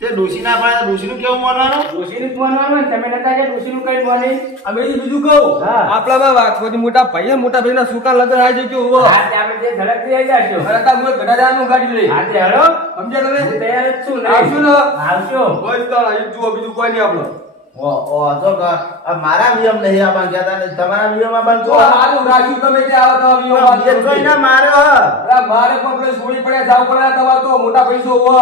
તે ડોશી ના પાડે ડોશીનું કેવું માનવાનું? ડોશીનું જ માનવાનું ને તમે નતા કે ડોશીનું કઈ માની અમે બીજું કહું હા. આપણામાં કોઈ મોટા ભાઈના સુકા લગન આવી જજો ઉભો હા તે આપણે જે ઝડપથી આવી જાશો અરે તા મુએ ઘડા જવાનું ગાડી લઈ હા તે હળો સમજ્યા તમે હું તૈયાર જ છું ને આવશું ને આવશો કોઈ તો જુઓ બીજું કોઈ નહીં આપણો તો મારા નિયમ નહીં આવવાનું કહેતા ને તમારા નિયમમાં પણ તો હાલું રાખ્યું તમે જે આવો તો વિયો કોઈ ના માર્યો હ. અરે મારે પણ પેલે છોડી પડ્યા જાવ પડ્યા તમાર તો મોટા પૈસો હો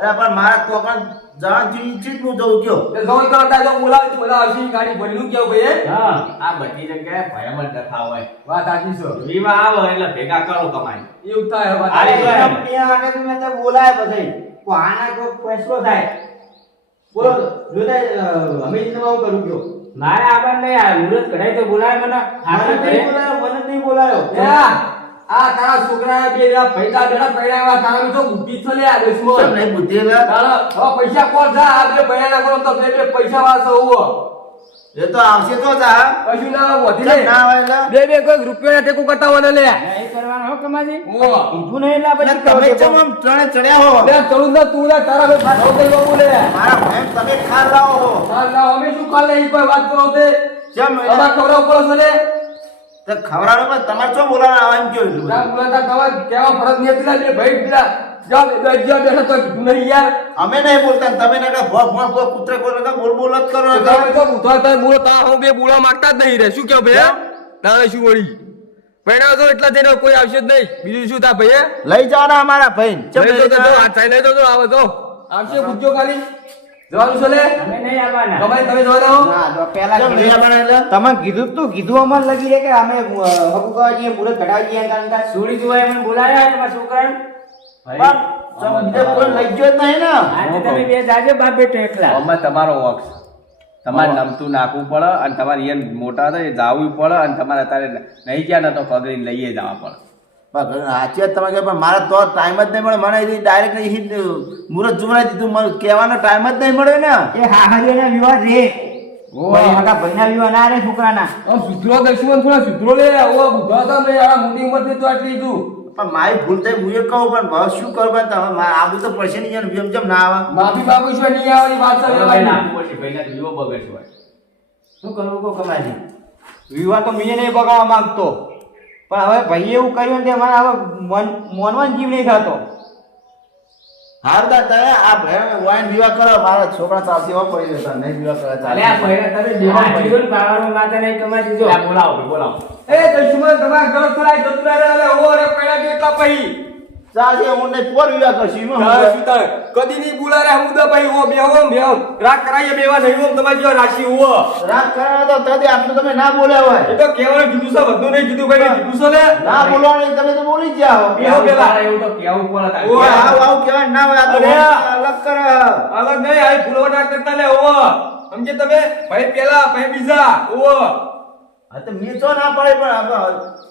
અરે પણ મારા તો પણ જવાનું ઈચ્છિત હું જઉં કયો તે જોઈ કરતા જો બોલાવે તો બધા આવશે ગાડી ભરેલું કેવું ભાઈ હા આ બધી જગ્યાએ ભયમત કથા હોય વાત સાચી છે વિવાહ આવે એટલે ભેગા કરો કમાઈ એવું થાય વાત અરે સાચી. ભાઈ. ત્યાં આગળ તો મેં તો બોલાય પછી આના કોઈ ફેસલો થાય બોલો જોતા અમે હું કરું કયો મારે આબાન નહીં આ મુરત કઢાઈ તો બોલાય મને મને આપણે નહીં ઘરે બોલાયો મને નહીં બોલાયો એ આ તારા છોકરા બે પૈસા બેડા પૈડા તારા તો બુદ્ધિ છે લે આ દેશમાં કેમ નહીં બુદ્ધિ એટલે? તારા હવે પૈસા કોણ જા આ બે પૈડા કરો તો બે પૈસા વાળો હોવો એ તો આવશે તો જા કશું ના વધી કેમ લે ના આવે એટલે? બે કોઈ રૂપિયા ટેકો કરતા હોય ને લે નહીં કરવાનો હો કમાજી ઓ કીધું નહીં એટલે એટલે પછી તમે ચમ આમ ત્રણે ચડ્યા હો લે ચલું ના તું લે તારા બે ભાડો કઈ બાબુ લે મારા ભાઈ તમે ખાર લાવો હો ચાલ ના અમે શું કાલે ઈ કોઈ વાત કરો તે કેમ અમાર ખવડાવ પડો છે લે તો ખવડાવો પણ તમારે શું બોલાવા આવે એમ કેવું એટલું ના બધું? બોલાતા તમાર કેવા ફરક નહીં પેલા બે ભાઈ પેલા જા બેઠા તો કીધું નહીં યાર અમે નહીં બોલતા ને તમે ને કુતરે કોઈ બોલ બોલ જ કરો તો તમે તો ઉઠવા તો બોલો તા હું બે બોલવા માંગતા જ નહીં રે શું કેવું ભાઈ તારે શું વળી પૈણા તો એટલા જઈને કોઈ આવશે જ નહીં બીજું શું થા ભાઈ લઈ જવાના અમારા ભાઈ લઈ તો જો આ ચાઈ લઈ તો આવે તો આવશે પૂછજો ખાલી જવાનું છે લે અમે નહીં આવવાના તમારે તમે જવાના હો ના જો પહેલા કેમ નહીં આવવાના એટલે? તમે કીધું તું કીધું અમાર લગી રે કે અમે હકુ કરવા જઈએ મુરત કઢાવી જઈએ કારણ કે સુડી જોવાય મને બોલાયા તમારા છોકરાને પણ ચમ બીજે કોઈ લઈ ગયો જ નહીં ને આજે તમે બે જાજો બાપ બેટો એકલા આમાં તમારો વોક છે તમારે નમતું નાખવું પડે અને તમારે એ મોટા હતા એ જાવું પડે અને તમારે અત્યારે નહીં ગયા ને તો પગડીને લઈએ જવા પડે સાચી વાત તમે કહે પણ મારા તો ટાઈમ જ નહીં મળે મને ડાયરેક્ટ મુરત જોવડાવી દીધું મને કહેવાનો ટાઈમ જ નહીં મળે ને એ હાહરીઓના વિવાહ રે ભાઈ હકા ભાઈના વિવાહ ના રે છોકરાના આમ સુધરો દક્ષિણ થોડા સુધરો લે ઓ બુધા તો મે આ મોટી ઉંમર તો આટલી તું પણ મારી ભૂલ થઈ હું એ કહું પણ ભાવ શું કરું પણ તમે આવું તો પડશે નહીં યાર જેમ જેમ ના આવે માફી માંગુ છું નહીં આવવાની વાત છે ભાઈ નાખવું પડશે ભાઈને તો વિવો બગડશે ભાઈ શું કરવું કહો કમાજી વિવાહ તો મેં નહીં બગાડવા માંગતો પણ હવે ભાઈએ એવું કર્યું ને તે મારે હવે મોનવાન જીવ નહીં થતો હારદા તમે આ ભાઈ વાઈન વિવાહ કરો મારા છોકરા ચાલતી હોય પડી જતા નહીં વિવાહ કરે અલે આ ભૈરા તમે દેવા જીવન પાવાનું માતા નહીં કમાજી જો આ બોલાવો ભાઈ, બોલાવો એ દુશ્મન તમારા ઘર ખરાઈ જતું રહે અલે ઓ રે પૈડા બેટલા પહી ચાલશે હું નહીં પોર વિવાહ કરશું એમાં હા હું સીતા કદી ની બોલારે હું દા ભાઈ ઓ બેહો રાગ કરાઈએ બેવા નહીં ઓમ તમારી જો રાશિ હો રાત કરાવો તો તદી આટલું તમે ના બોલ્યા હોય એ તો કેવાનું કીધું છે બધું નહીં કીધું ભાઈ કીધું છે ને ના બોલવાનું તમે તો બોલી જ જાઓ બેહો પેલા એવું તો કેવું પડે તારે. ઓ આવ આવ કહેવાય ના હોય આ તો અરે. અલગ કરે અલગ નહીં આ ફૂલવટા કરતા લે ઓ સમજે તમે ભાઈ પેલા ભાઈ બીજા ઓ હા તો મેં તો ના પાડે પણ આપણે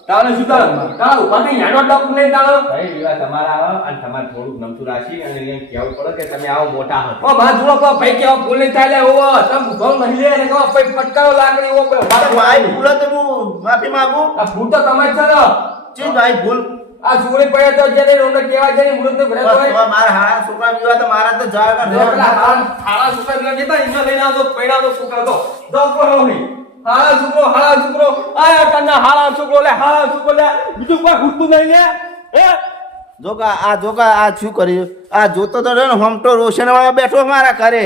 તારે શું તારા ઉભા થઈ યાડો ડોક લઈ તારો ભાઈ વિવાહ તમારા આવે અને તમારે થોડુંક નમતું રાખી અને એને કહેવું પડે કે તમે આવો મોટા હો ઓ બા જોડો કો ભાઈ કેવા ભૂલ નહીં થાય લે ઓ તમ ભૂલ નહીં લે ને કો ભાઈ ફટકારો લાકડી ઓ ભાઈ ભૂલ તો હું માફી માંગુ આ ભૂલ તો તમારી છે ને ચી ભાઈ ભૂલ આ છોકરી પડે તો જેને રોને કેવા જાય મુરત ને ભરે તો હોય મારા હારા છોકરા વિવાહ તો મારા તો જાવ પેલા હાળા છોકરા જેવા જતા ઇન્જો લઈને આવતો પૈડા તો છોકરા તો દોક પર નહીં હાળા છોકરો આયા કન્ના હાળા છોકરો લે હાળા છોકરો લે બીજું કોઈ હુતું નહીં લે હે જોકા આ શું કર્યું આ જોતો તો રહ્યો ને હમટો રોશન વાળા બેઠો મારા ઘરે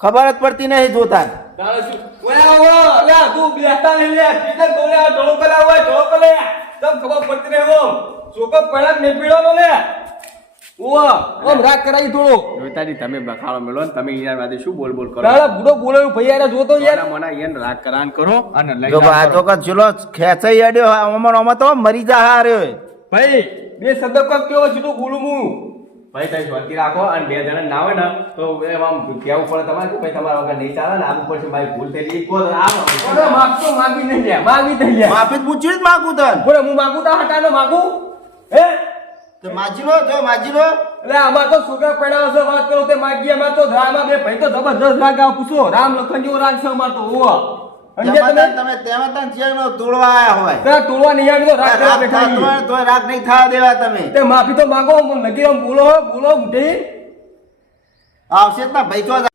ખબર જ પડતી નહીં જોતા તારે શું ઓયા લે તું બેઠા નહીં લે ઠીક ગોલે ઢોળો કલા હોય ઢોળો કલે તમ ખબર પડતી રહે હો છોકરો પડા ને પીડો નો લે ઓ ઓમ રાગ કરાઈ થોડો જોતાજી તમે બખાડો મેલો ને તમે યાર વાદે શું બોલ બોલ કરો તારા બુડો બોલે ભઈ યાર જોતો યાર મોના યાર રાગ કરાન કરો અને લઈ જોકા આ જોકા ચલો ખેંચાઈ અડ્યો અમાર તો મરી જા હાર્યો ભાઈ બે શબ્દ કપ કેવો સીધું બોલું હું ભાઈ તમે શાંતિ રાખો અને બે જણા ના હોય ને તો એમ આમ કહેવું પડે તમારે કે ભાઈ તમારા વગર નહીં ચાલે ને આવું પડશે મારી ભૂલ થયેલી કો ઓરે માગતો માગી નહીં લે માગી નહીં લે માફી જ પૂછ્યું જ માગું તન બોલે હું માગું તા હટાનો માગું હે તો માજી લો એટલે આમાં તો છોકરા પડ્યા હશે વાત કરો તે માગી અમાર તો રામા બે ભાઈ તો જબરદસ્ત રાગ આવ પૂછો રામ લખન જેવો રાગ છે અમાર તો ઓવો અને તમે તેમાં તન ચેનો તોડવા આયા હોય તે ટોળવા નહીં આવી તો રાગ કરવા બેઠા છીએ. તો રાગ નહીં થવા દેવા તમે તે માફી તો માંગો નગીરમ બોલો મુઠી આવશે જ ના ભાઈ તો